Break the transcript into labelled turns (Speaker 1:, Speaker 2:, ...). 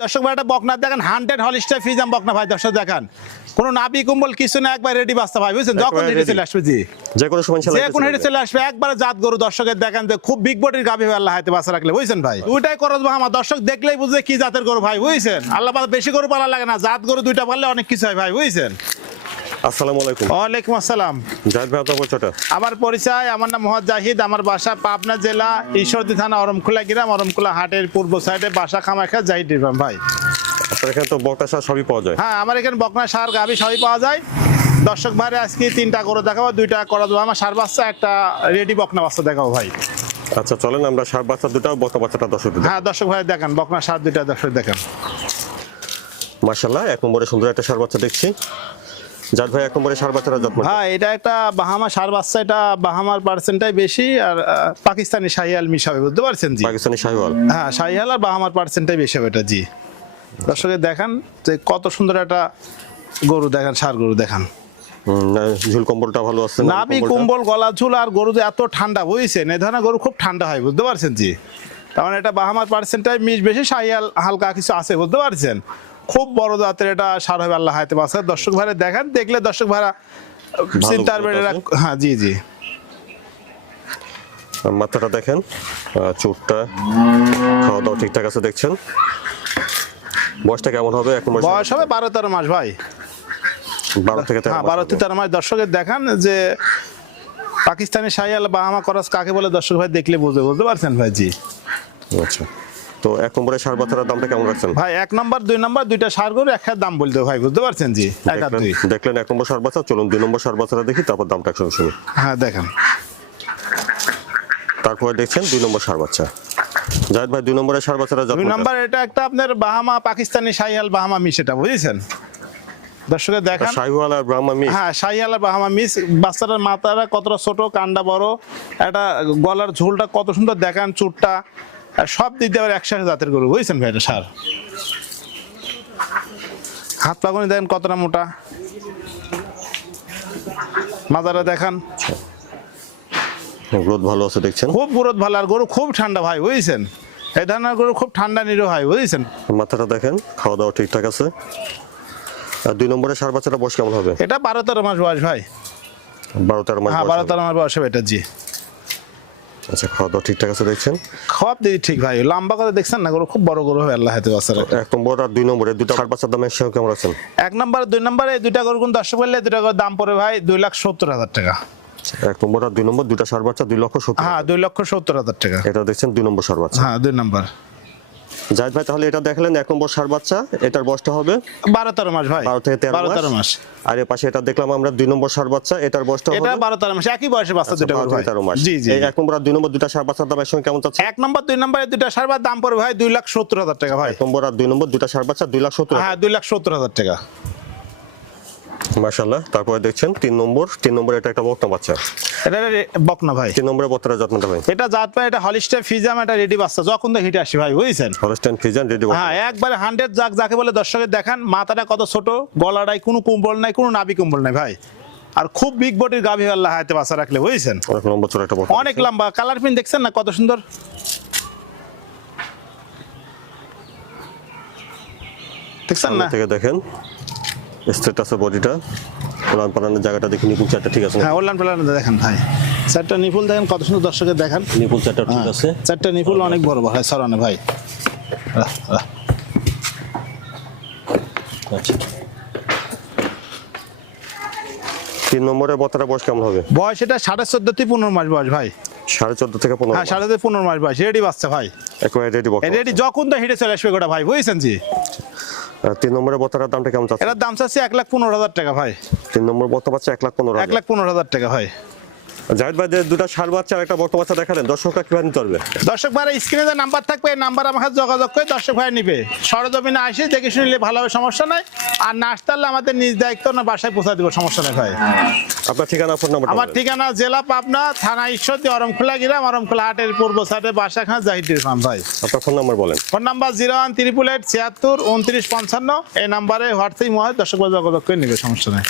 Speaker 1: দর্শক ভাই একটা বকনা দেখেন হান্ড্রেড হলিস্টার ফিজাম বকনা ভাই দর্শক দেখেন। কোনো নাবি কুম্বল কিছু না একবার রেডি বাস্তা ভাই বুঝছেন? যখন হেঁটে চলে আসবে জি।
Speaker 2: যে কোনো সময়
Speaker 1: যে কোনো হেঁটে চলে আসবে একবার জাত গরু দর্শকের দেখেন যে খুব বিগ বডির গাভি আল্লাহ হাতে বাসা রাখলে বুঝছেন ভাই? দুইটাই করজ ভাই আমার। দর্শক দেখলেই বুঝবে কি জাতের গরু ভাই বুঝছেন? আল্লাহ বেশি গরু পালা লাগে না জাত গরু দুইটা পারলে অনেক কিছু হয় ভাই বুঝছেন?
Speaker 2: আসসালামু আলাইকুম।
Speaker 1: ওয়ালাইকুম আসসালাম।
Speaker 2: জাহিদ ভাই আপনার পরিচয়টা?
Speaker 1: আমার পরিচয় আমার নাম মোহাম্মদ জাহিদ আমার বাসা পাবনা জেলা ঈশ্বরদী থানা অরমখোলা গ্রাম অরমখোলা হাটের পূর্ব সাইডে বাসা খামাখা জাহিদ ইরফান ভাই।
Speaker 2: আপনার এখানে তো সার সবই পাওয়া যায়।
Speaker 1: হ্যাঁ আমার এখানে বকনা সার গাভি সবই পাওয়া যায়। দর্শক ভাইরে আজকে তিনটা করে দেখাবো দুইটা করা দেবো আমার সার বাচ্চা একটা রেডি বকনা বাচ্চা দেখাবো ভাই।
Speaker 2: আচ্ছা চলেন আমরা সার বাচ্চা দুটো বকটা বাচ্চাটা দর্শক
Speaker 1: হ্যাঁ দর্শক ভাই দেখেন বকনা সার দুইটা দর্শক দেখেন।
Speaker 2: মার্শাল্লাহ এক নম্বরে সুন্দর একটা সার বাচ্চা দেখছি। যার ভাই এক নম্বরে সার যত্ন
Speaker 1: হ্যাঁ এটা একটা বাহামা সার বাচ্চা এটা বাহামার পার্সেন্টটাই বেশি আর পাকিস্তানি শাহিয়াল মিশ হবে বুঝতে পারছেন জি?
Speaker 2: পাকিস্তানি শাহিওয়াল।
Speaker 1: হ্যাঁ শাহিয়াল আর বাহামার পার্সেন্টটাই বেশি হবে এটা জি। দর্শকের দেখান যে কত সুন্দর একটা গরু দেখেন সার গরু দেখান।
Speaker 2: ঝুল কম্বলটা ভালো আছে না,
Speaker 1: নাবি
Speaker 2: কম্বলটা?
Speaker 1: কুম্বল গলা ঝুল আর গরু যে এত ঠান্ডা বুঝছেন? এই ধরনের গরু খুব ঠান্ডা হয় বুঝতে পারছেন জি? তার মানে এটা বাহামার পার্সেন্টাই মিশ বেশি সাইয়াল হালকা কিছু আছে বুঝতে পারছেন? খুব বড় জাতের এটা সার হবে আল্লাহ হাতে বাসা দর্শক ভাইরা দেখেন দেখলে দর্শক ভাইরা চিন্তার
Speaker 2: গ্রোথ
Speaker 1: বেড়ে রাখ- হ্যাঁ জি জি।
Speaker 2: মাথাটা দেখেন চোটটা খাওয়া দাওয়া ঠিকঠাক আছে দেখছেন? বয়সটা কেমন হবে এক নম্বরে
Speaker 1: বয়স হবে বারো তেরো মাস ভাই।
Speaker 2: বারো থেকে
Speaker 1: হ্যাঁ বারো। থেকে তেরো মাস। দর্শকের দেখান যে পাকিস্তানি সাইয়াল বাহামা করাস কাকে বলে দর্শক ভাই দেখলে বুঝবে বুঝতে পারছেন ভাই জি।
Speaker 2: আচ্ছা। তো এক নম্বরে সার বাচ্চাটার দামটা কেমন রাখছেন?
Speaker 1: ভাই এক নম্বর দুই নম্বর দুইটা সার গরু একটা দাম বলতে ভাই বুঝতে পারছেন জি?
Speaker 2: দেখলেন
Speaker 1: দুই
Speaker 2: দেখলেন এক নম্বর সার বাচ্চা চলুন দুই নম্বর সার বাচ্চাটা দেখি তারপর দামটা একসঙ্গে শুনি।
Speaker 1: হ্যাঁ দেখেন।
Speaker 2: তারপরে দেখছেন দুই নম্বর সার বাচ্চা। জাহিদ ভাই দুই নম্বরের সার বাচ্চাটা
Speaker 1: দুই নাম্বার এটা একটা আপনার বাহামা পাকিস্তানি শাহিয়াল বাহামা মিস এটা বুঝেছেন? দর্শকের দেখান।
Speaker 2: শাহিওয়াল আর ব্রাহ্মা মিক্স
Speaker 1: হ্যাঁ শাহিয়াল আর বাহামা মিস বাচ্চাটার মাথাটা কতটা ছোট কান্ডা বড় এটা গলার ঝোলটা কত সুন্দর দেখান চুটটা। সব দিক দিয়ে আবার একসাথে জাতের গরু বুঝছেন ভাই এটা সার। হাত পাগুনি দেখেন কতটা মোটা। মাজারা দেখান।
Speaker 2: গ্রোথ ভালো আছে দেখছেন?
Speaker 1: খুব পুরত ভালো আর গরু খুব ঠান্ডা ভাই বুঝছেন? এই ধরনের গরু খুব ঠান্ডা নিরো হয় বুঝছেন?
Speaker 2: মাথাটা দেখেন খাওয়া দাওয়া ঠিকঠাক আছে। আর দুই নম্বরের সার বাচ্চাটা বয়স কেমন হবে?
Speaker 1: এটা বারো তেরো মাস বয়স ভাই।
Speaker 2: বারো তেরো মাস
Speaker 1: হ্যাঁ বারো তেরো মাস বয়স হবে এটা জি।
Speaker 2: আচ্ছা খাওয়া দাওয়া ঠিকঠাক আছে দেখছেন?
Speaker 1: সব দিদি ঠিক ভাই লম্বা করে দেখছেন না গরু খুব বড় গরু হবে আল্লাহ হাতে বাসার
Speaker 2: এক নম্বর আর দুই নম্বরে দুটো সার বাচ্চার দামের সঙ্গে কেমন আছেন?
Speaker 1: এক নম্বর দুই নম্বরে দুইটা গরু কোন দর্শক করলে দুটা গরুর দাম পড়ে ভাই দুই লাখ সত্তর হাজার টাকা।
Speaker 2: এক নম্বর আর দুই নম্বর দুটা সার বাচ্চা দুই লক্ষ সত্তর
Speaker 1: হ্যাঁ দুই লক্ষ সত্তর হাজার টাকা।
Speaker 2: এটা দেখছেন দুই নম্বর সার বাচ্চা।
Speaker 1: হ্যাঁ দুই নম্বর।
Speaker 2: জাহিদ ভাই তাহলে এটা দেখলেন এক নম্বর সার বাচ্চা এটার বয়সটা হবে?
Speaker 1: বারো তেরো মাস ভাই।
Speaker 2: বারো থেকে তেরো
Speaker 1: তেরো
Speaker 2: মাস। আর এর পাশে এটা দেখলাম আমরা দুই নম্বর সার বাচ্চা এটার বয়সটা
Speaker 1: এটা
Speaker 2: হবে?
Speaker 1: বারো তেরো মাস একই বয়সে বাচ্চা দুটো
Speaker 2: বারো থেকে তেরো মাস।
Speaker 1: জি জি
Speaker 2: এক নম্বর আর দুই নম্বর দুটা সার বাচ্চার দাম সঙ্গে কেমন চাচ্ছে
Speaker 1: এক নম্বর দুই নম্বর দুটা সার বাচ্চার দাম পড়বে ভাই দুই লাখ সত্তর হাজার টাকা ভাই।
Speaker 2: এক নম্বর আর দুই নম্বর দুটা সার বাচ্চা দুই লাখ সত্তর
Speaker 1: হ্যাঁ দুই লাখ সত্তর হাজার টাকা।
Speaker 2: মাশাল্লাহ তারপরে দেখছেন তিন নম্বর তিন নম্বর এটা একটা বকনা বাচ্চা।
Speaker 1: এটা বকনা ভাই।
Speaker 2: তিন নম্বরে বত্তরা যত্নটা ভাই।
Speaker 1: এটা জাত পাই এটা হলিস্টার ফিজাম এটা রেডি বাচ্চা যখন তো হিটে আসি ভাই বুঝছেন?
Speaker 2: হলস্টাইন ফিজান রেডি
Speaker 1: হ্যাঁ একবারে হান্ড্রেড যাক যাকে বলে দর্শকের দেখান মাথাটা কত ছোট গলাটাই কোনো কুম্বল নাই কোনো নাবি কুম্বল নাই ভাই। আর খুব বিগ বডির গাভি আল্লাহ হাতে বাসা রাখলে বুঝছেন?
Speaker 2: অনেক নম্বর চোর একটা
Speaker 1: অনেক লম্বা। কালার প্রিন্ট দেখছেন না কত সুন্দর? দেখছেন না?
Speaker 2: থেকে দেখেন। স্ট্রেট আছে বডিটা উলান পালানের জায়গাটা দেখে নিপুল চারটা ঠিক আছে।
Speaker 1: হ্যাঁ ওলান পেলান দেখেন ভাই। চারটা নিপুল দেখেন কত সুন্দর দর্শকের দেখান।
Speaker 2: নিপুল চারটা ঠিক
Speaker 1: হ্যাঁ,
Speaker 2: আছে।
Speaker 1: চারটা নিপুল অনেক বড় ভাই সরানে ভাই।
Speaker 2: আচ্ছা। তিন নম্বরে বত্তরা বয়স কেমন হবে?
Speaker 1: বয়স এটা সাড়ে চোদ্দ থেকে পনেরো মাস বয়স ভাই।
Speaker 2: সাড়ে চোদ্দ থেকে পনেরো
Speaker 1: হ্যাঁ সাড়ে চোদ্দ পনেরো মাস বয়স রেডি বাচ্চা ভাই।
Speaker 2: একেবারে রেডি
Speaker 1: রেডি যখন তো হিটে চলে আসবে গোটা ভাই বুঝছেন জি?
Speaker 2: তিন নম্বরের বত্তরার দামটা কেমন চাচ্ছে
Speaker 1: এটার দাম চাচ্ছি এক লাখ পনেরো হাজার টাকা ভাই।
Speaker 2: তিন নম্বর বতা পাচ্ছে এক লাখ পনেরো
Speaker 1: এক লাখ পনেরো হাজার টাকা ভাই
Speaker 2: জাহিদ ভাই যে দুটা বাচ্চা আর একটা বর্ত বাচ্চা দেখালেন দর্শকরা কীভাবে নিতে পারবে?
Speaker 1: দর্শক স্ক্রিনে যে নাম্বার থাকবে এই নাম্বার আমার যোগাযোগ করে দর্শক ভাই নিবে। সরজমিনে আসে দেখে শুনলে ভালো হবে সমস্যা নাই। আর না আসতে পারলে আমাদের নিজ দায়িত্ব না বাসায় পৌঁছা দিব সমস্যা নেই ভাই।
Speaker 2: আপনার ঠিকানা ফোন নাম্বার
Speaker 1: আমার ঠিকানা জেলা পাবনা থানা ঈশ্বরদী অরমখোলা গ্রাম অরমখোলা হাটের পূর্ব সাইডে জাহিদুর ভাই।
Speaker 2: আপনার ফোন নাম্বার বলেন।
Speaker 1: Phone number zero one triple eight ছিয়াত্তর উনত্রিশ পঞ্চান্ন। এই নাম্বারে হোয়াটসঅ্যাপ মহায় দর্শক ভাই যোগাযোগ করে নিবে সমস্যা নেই।